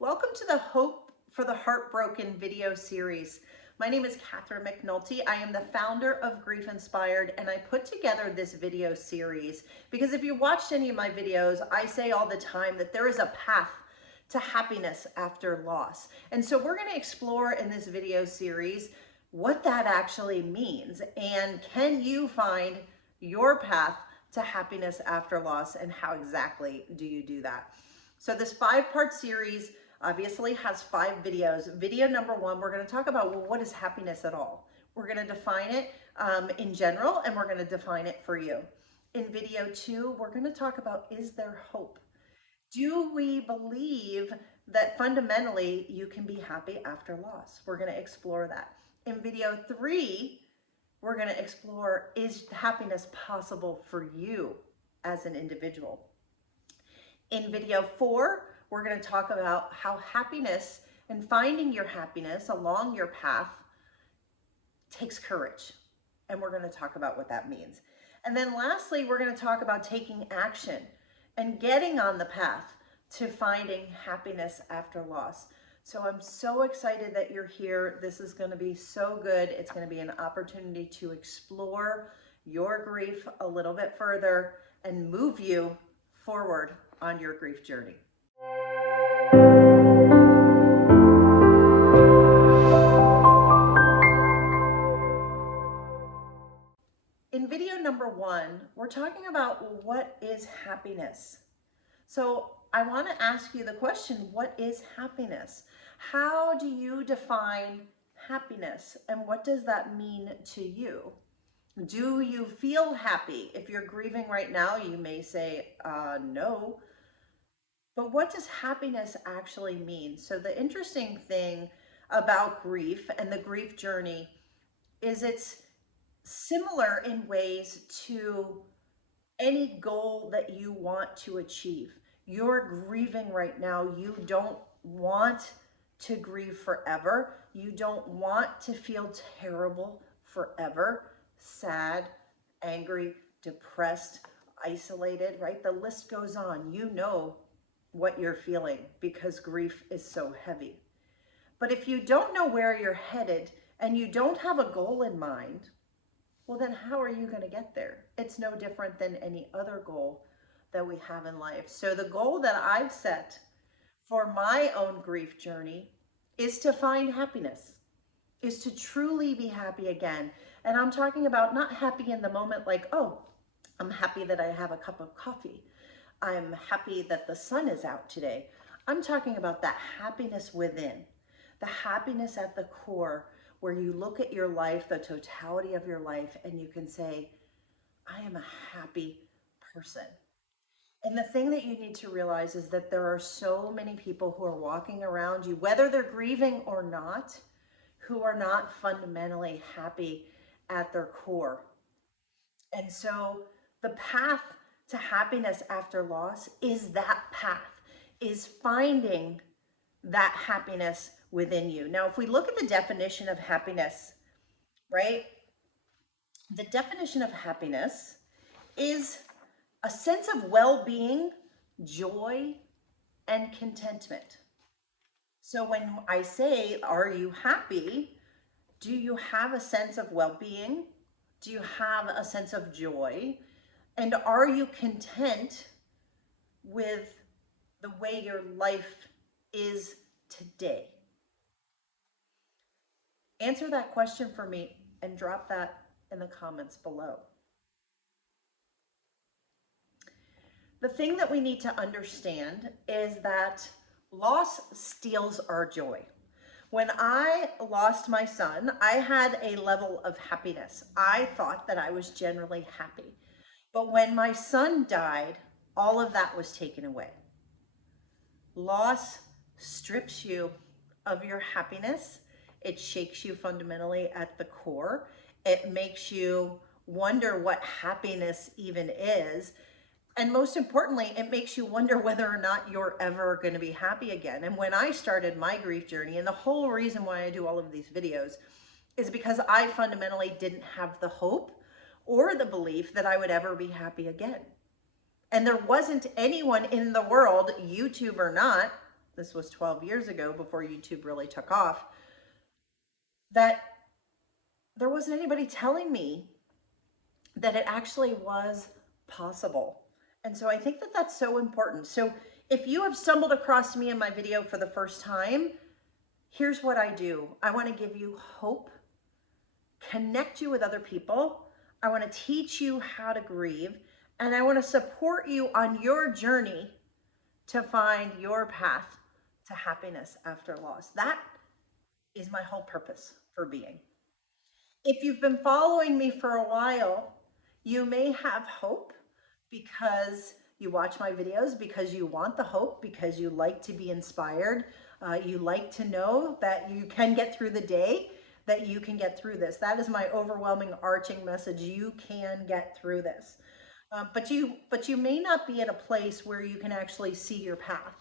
Welcome to the Hope for the Heartbroken video series. My name is McNulty. I am the founder of GriefInspired, and I put together this video series because if you watched any of my videos, I say all the time that there is a path to happiness after loss. And so we're going to explore in this video series what that actually means, and can you find your path to happiness after loss, and how exactly do you do that? So this 5-part series obviously has 5 videos. Video number 1, we're going to talk about, well, what is happiness at all? We're going to define it in general, and we're going to define it for you. In video 2, we're going to talk about, is there hope? Do we believe that fundamentally you can be happy after loss? We're going to explore that. In video 3, we're going to explore, is happiness possible for you as an individual? In video 4, we're going to talk about how happiness and finding your happiness along your path takes courage. And we're going to talk about what that means. And then lastly, we're going to talk about taking action and getting on the path to finding happiness after loss. So I'm so excited that you're here. This is going to be so good. It's going to be an opportunity to explore your grief a little bit further and move you forward on your grief journey. In video number 1, we're talking about what is happiness. So I want to ask you the question, what is happiness? How do you define happiness, and what does that mean to you? Do you feel happy? If you're grieving right now, you may say, no. But what does happiness actually mean? So the interesting thing about grief and the grief journey is it's similar in ways to any goal that you want to achieve. You're grieving right now. You don't want to grieve forever. You don't want to feel terrible forever, sad, angry, depressed, isolated, right? The list goes on. You know what you're feeling because grief is so heavy. But if you don't know where you're headed and you don't have a goal in mind, well, then how are you going to get there? It's no different than any other goal that we have in life. So the goal that I've set for my own grief journey is to find happiness, is to truly be happy again. And I'm talking about not happy in the moment like, oh, I'm happy that I have a cup of coffee. I'm happy that the sun is out today. I'm talking about that happiness within, the happiness at the core, where you look at your life, the totality of your life, and you can say, I am a happy person. And the thing that you need to realize is that there are so many people who are walking around you, whether they're grieving or not, who are not fundamentally happy at their core. And so the path to happiness after loss is that path, is finding that happiness within you. Now, if we look at the definition of happiness, right? The definition of happiness is a sense of well-being, joy, and contentment. So when I say, are you happy? Do you have a sense of well-being? Do you have a sense of joy? And are you content with the way your life is today? Answer that question for me and drop that in the comments below. The thing that we need to understand is that loss steals our joy. When I lost my son, I had a level of happiness. I thought that I was generally happy. But when my son died, all of that was taken away. Loss strips you of your happiness. It shakes you fundamentally at the core. It makes you wonder what happiness even is. And most importantly, it makes you wonder whether or not you're ever going to be happy again. And when I started my grief journey, and the whole reason why I do all of these videos is because I fundamentally didn't have the hope or the belief that I would ever be happy again. And there wasn't anyone in the world, YouTube or not, this was 12 years ago before YouTube really took off, that there wasn't anybody telling me that it actually was possible. And so I think that that's so important. So if you have stumbled across me in my video for the first time, here's what I do. I want to give you hope, connect you with other people. I want to teach you how to grieve, and I want to support you on your journey to find your path to happiness after loss. That is my whole purpose for being. If you've been following me for a while, you may have hope because you watch my videos, because you want the hope, because you like to be inspired. You like to know that you can get through the day, that you can get through this. That is my overwhelming arching message. You can get through this. But you may not be at a place where you can actually see your path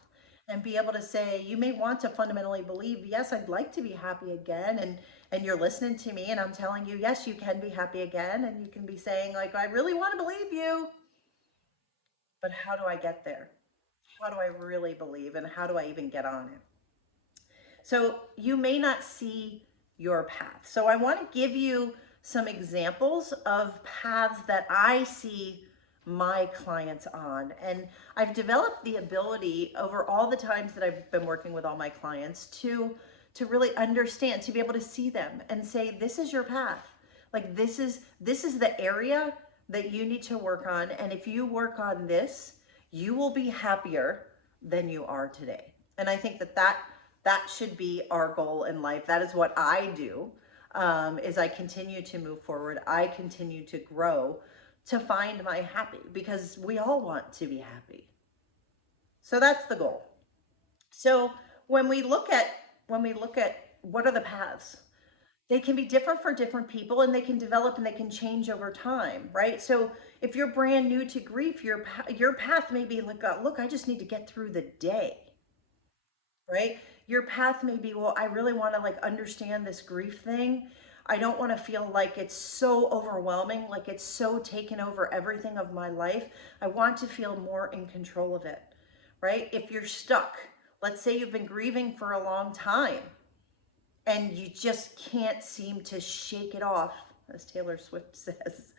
and be able to say, you may want to fundamentally believe, yes, I'd like to be happy again. And you're listening to me and I'm telling you, yes, you can be happy again. And you can be saying like, I really want to believe you, but how do I get there? How do I really believe? And how do I even get on it? So you may not see your path. So I want to give you some examples of paths that I see my clients on. And I've developed the ability over all the times that I've been working with all my clients to really understand, to be able to see them and say, this is your path. Like this is the area that you need to work on. And if you work on this, you will be happier than you are today. And I think that should be our goal in life. That is what I do, is I continue to move forward. I continue to grow to find my happy, because we all want to be happy. So that's the goal. So when we look at what are the paths, they can be different for different people, and they can develop and they can change over time, right? So if you're brand new to grief, your path may be like, look, I just need to get through the day, right? Your path may be, well, I really want to like understand this grief thing. I don't want to feel like it's so overwhelming, like it's so taken over everything of my life. I want to feel more in control of it, right? If you're stuck, let's say you've been grieving for a long time and you just can't seem to shake it off, as Taylor Swift says,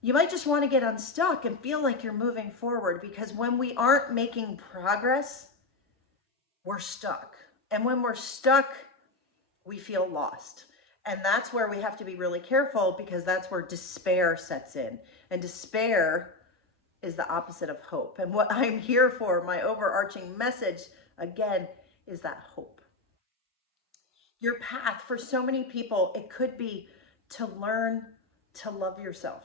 you might just want to get unstuck and feel like you're moving forward, because when we aren't making progress, we're stuck. And when we're stuck, we feel lost. And that's where we have to be really careful, because that's where despair sets in. And despair is the opposite of hope. And what I'm here for, my overarching message, again, is that hope. Your path, for so many people, it could be to learn to love yourself.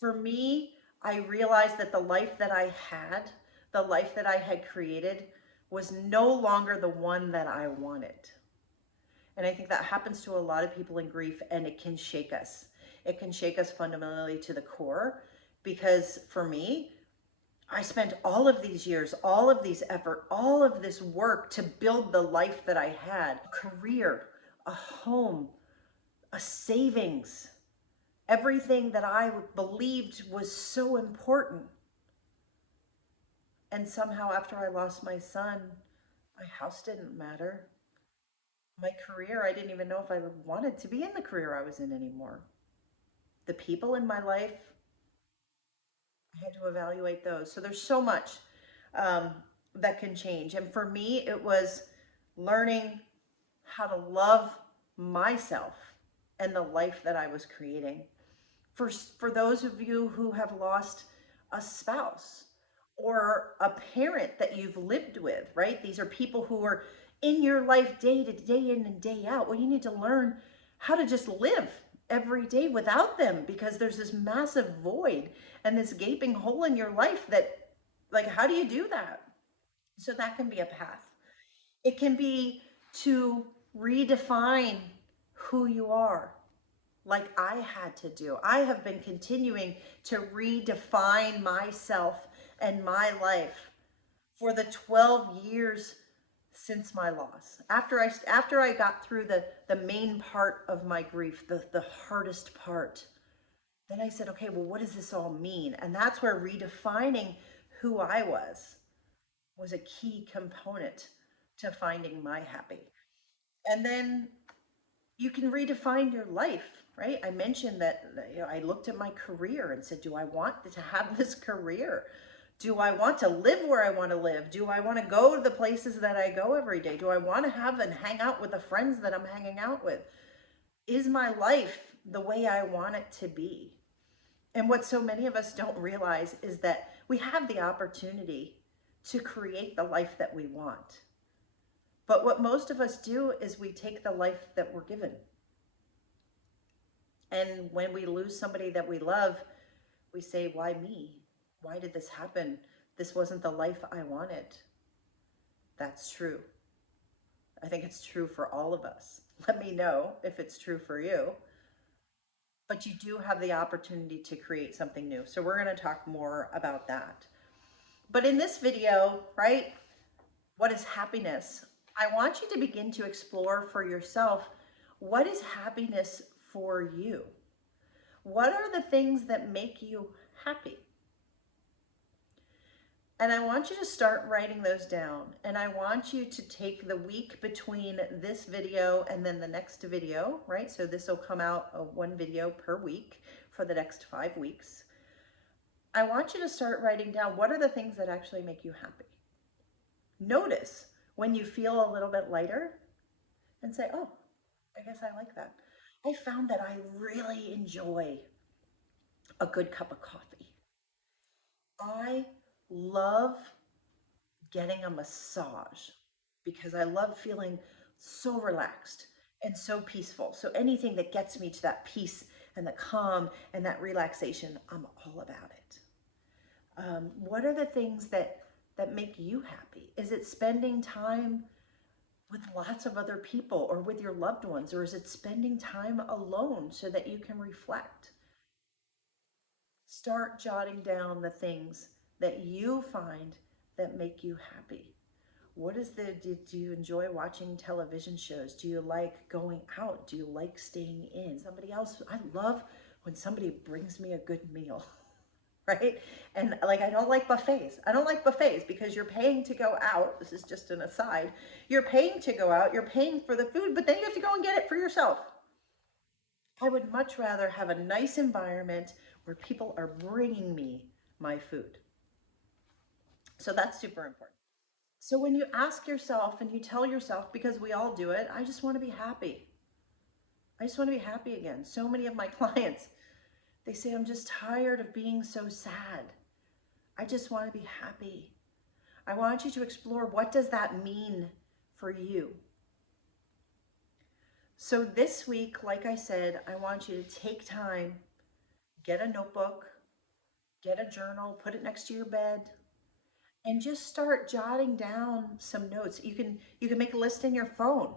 For me, I realized that the life that I had, the life that I had created, was no longer the one that I wanted. And I think that happens to a lot of people in grief, and it can shake us. It can shake us fundamentally to the core, because for me, I spent all of these years, all of these effort, all of this work to build the life that I had, a career, a home, a savings, everything that I believed was so important. And somehow after I lost my son, my house didn't matter. My career, I didn't even know if I wanted to be in the career I was in anymore. The people in my life, I had to evaluate those. So there's so much that can change. And for me, it was learning how to love myself and the life that I was creating. For those of you who have lost a spouse or a parent that you've lived with, right? These are people who are in your life day to day in and day out. Well, you need to learn how to just live every day without them, because there's this massive void and this gaping hole in your life that, like, how do you do that? So that can be a path. It can be to redefine who you are, like I had to do. I have been continuing to redefine myself and my life for the 12 years since my loss. After I got through the main part of my grief, the hardest part, then I said, okay, well, what does this all mean? And that's where redefining who I was was a key component to finding my happy. And then you can redefine your life, right? I mentioned that, I looked at my career and said, do I want to have this career? Do I want to live where I want to live? Do I want to go to the places that I go every day? Do I want to have and hang out with the friends that I'm hanging out with? Is my life the way I want it to be? And what so many of us don't realize is that we have the opportunity to create the life that we want. But what most of us do is we take the life that we're given. And when we lose somebody that we love, we say, why me? Why did this happen? This wasn't the life I wanted. That's true. I think it's true for all of us. Let me know if it's true for you. But you do have the opportunity to create something new. So we're going to talk more about that. But in this video, right, what is happiness? I want you to begin to explore for yourself, what is happiness for you? What are the things that make you happy? And I want you to start writing those down. And I want you to take the week between this video and then the next video, right? So this will come out one video per week for the next 5 weeks. I want you to start writing down, what are the things that actually make you happy? Notice when you feel a little bit lighter and say, oh, I guess I like that. I found that I really enjoy a good cup of coffee. I love getting a massage because I love feeling so relaxed and so peaceful. So anything that gets me to that peace and the calm and that relaxation, I'm all about it. What are the things that make you happy? Is it spending time with lots of other people or with your loved ones, or is it spending time alone so that you can reflect? Start jotting down the things that you find that make you happy. What is do you enjoy watching television shows? Do you like going out? Do you like staying in? Somebody else, I love when somebody brings me a good meal. Right? And like, I don't like buffets. I don't like buffets because you're paying to go out. This is just an aside. You're paying to go out, you're paying for the food, but then you have to go and get it for yourself. I would much rather have a nice environment where people are bringing me my food. So that's super important. So when you ask yourself and you tell yourself, because we all do it, I just want to be happy. I just want to be happy again. So many of my clients, they say, I'm just tired of being so sad. I just want to be happy. I want you to explore, what does that mean for you? So this week, like I said, I want you to take time, get a notebook, get a journal, put it next to your bed, and just start jotting down some notes. You can make a list in your phone,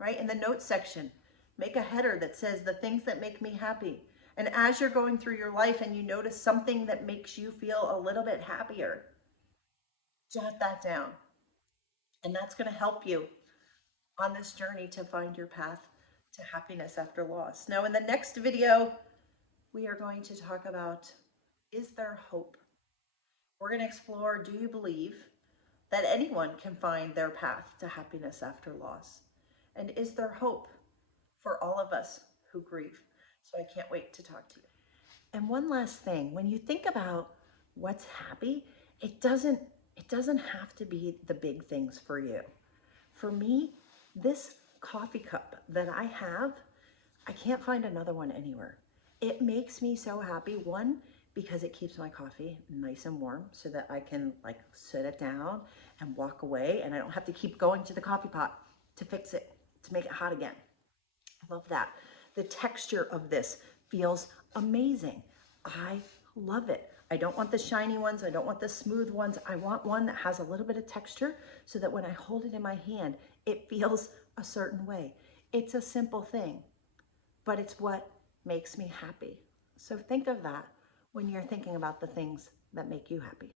right? In the notes section, make a header that says the things that make me happy. And as you're going through your life and you notice something that makes you feel a little bit happier, jot that down. And that's going to help you on this journey to find your path to happiness after loss. Now, in the next video, we are going to talk about, is there hope? We're going to explore, do you believe that anyone can find their path to happiness after loss? And is there hope for all of us who grieve? So I can't wait to talk to you. And one last thing, when you think about what's happy, it doesn't have to be the big things for you. For me, this coffee cup that I have, I can't find another one anywhere. It makes me so happy. One, because it keeps my coffee nice and warm so that I can like sit it down and walk away, and I don't have to keep going to the coffee pot to fix it, to make it hot again. I love that. The texture of this feels amazing. I love it. I don't want the shiny ones. I don't want the smooth ones. I want one that has a little bit of texture so that when I hold it in my hand, it feels a certain way. It's a simple thing, but it's what makes me happy. So think of that when you're thinking about the things that make you happy.